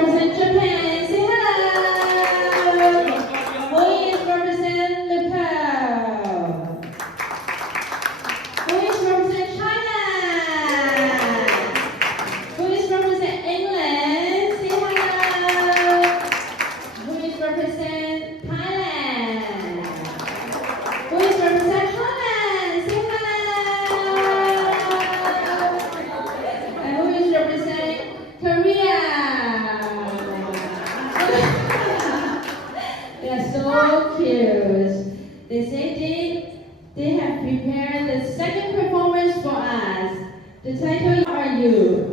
represent Japan? Say hello. Who is represent Nepal? Who is represent China? Who is represent England? Say hello. Who is represent Thailand? Who is represent Holland? Say hello. And who is represent Korea? They're so cute. They say they have prepared the second performance for us. The title, Are You?